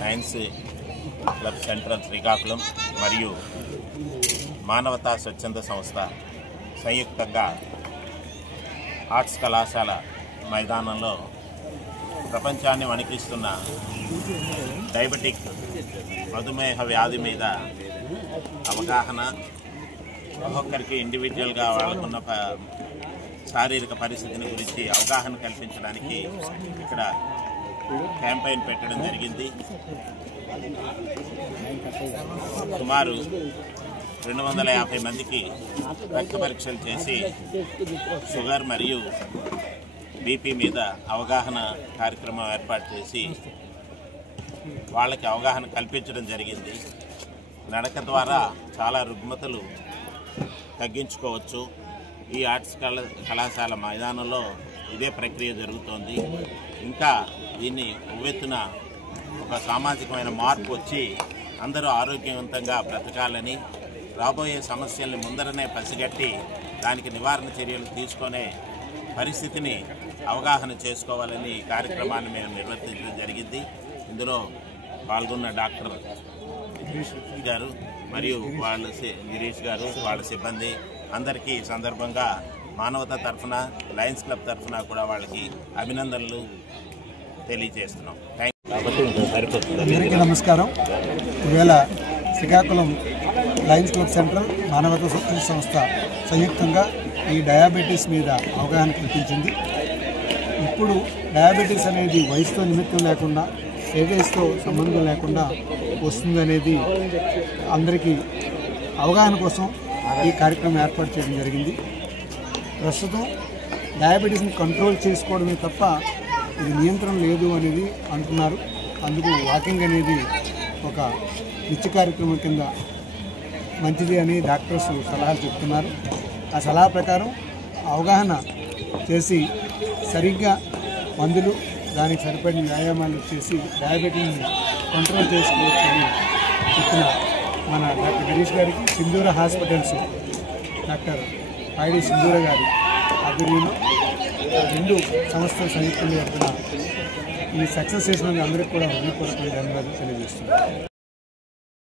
Lions club central Srikakulam మరియు మానవతా స్వచ్ఛంద సంస్థ సంయుక్తంగా ఆర్ట్స్ కళాశాల మైదానంలో ప్రపంచాన్ని వణికిస్తున్న డయాబెటిక్ మధుమేహ వ్యాధి మీద అవగాహన, ఒక్కొక్కరికి ఇండివిజువల్గా వాళ్ళకున్న శారీరక పరిస్థితిని గురించి అవగాహన కల్పించడానికి ఇక్కడ క్యాంపెయిన్ పెట్టడం జరిగింది. సుమారు 250 మందికి రక్త పరీక్షలు చేసి షుగర్ మరియు బీపీ మీద అవగాహన కార్యక్రమం ఏర్పాటు చేసి వాళ్ళకి అవగాహన కల్పించడం జరిగింది. నడక ద్వారా చాలా రుగ్మతలు తగ్గించుకోవచ్చు. ఈ ఆర్ట్స్ కళాశాల మైదానంలో ఇదే ప్రక్రియ జరుగుతోంది. ఇంకా దీన్ని ఉవ్వెత్తున ఒక సామాజికమైన మార్పు వచ్చి అందరూ ఆరోగ్యవంతంగా బ్రతకాలని, రాబోయే సమస్యల్ని ముందరనే పసిగట్టి దానికి నివారణ చర్యలు తీసుకునే పరిస్థితిని అవగాహన చేసుకోవాలని ఈ కార్యక్రమాన్ని మేము నిర్వర్తించడం జరిగింది. ఇందులో పాల్గొన్న డాక్టర్ గారు మరియు గిరీష్ గారు, వాళ్ళ సిబ్బంది అందరికీ ఈ సందర్భంగా మానవతా తరఫున, లయన్స్ క్లబ్ తరఫున కూడా వాళ్ళకి అభినందనలు తెలియజేస్తున్నాం. అందరికీ నమస్కారం. ఈవేళ శ్రీకాకుళం లయన్స్ క్లబ్ సెంట్రల్ మానవతా స్వచ్ఛంద సంస్థ సంయుక్తంగా ఈ డయాబెటీస్ మీద అవగాహన కల్పించింది. ఇప్పుడు డయాబెటీస్ అనేది వయసుతో నిమిత్తం లేకుండా, ఏజెస్తో సంబంధం లేకుండా వస్తుందనేది అందరికీ అవగాహన కోసం ఈ కార్యక్రమం ఏర్పాటు చేయడం జరిగింది. ప్రస్తుతం డయాబెటీస్ని కంట్రోల్ చేసుకోవడమే తప్ప ఇది నియంత్రణ లేదు అనేది అంటున్నారు. అందుకు వాకింగ్ అనేది ఒక నిత్య కార్యక్రమం కింద మంచిది అని డాక్టర్స్ సలహాలు చెప్తున్నారు. ఆ సలహా ప్రకారం అవగాహన చేసి సరిగ్గా మందులు, దానికి సరిపడిన వ్యాయామాలు చేసి డయాబెటీస్ని కంట్రోల్ చేసుకోవచ్చని చెప్పిన మన డాక్టర్ గిరీష్ గారికి, సింధూర హాస్పిటల్స్ డాక్టర్ పైడి సింధూర గారి ఆధ్వర్యంలో 2 సంస్థల సంయుక్తంగా జరిపిన ఈ సక్సెస్ చేసినందుకు అందరికీ కూడా హృదయపూర్వక ధన్యవాదాలు తెలియజేస్తున్నాను.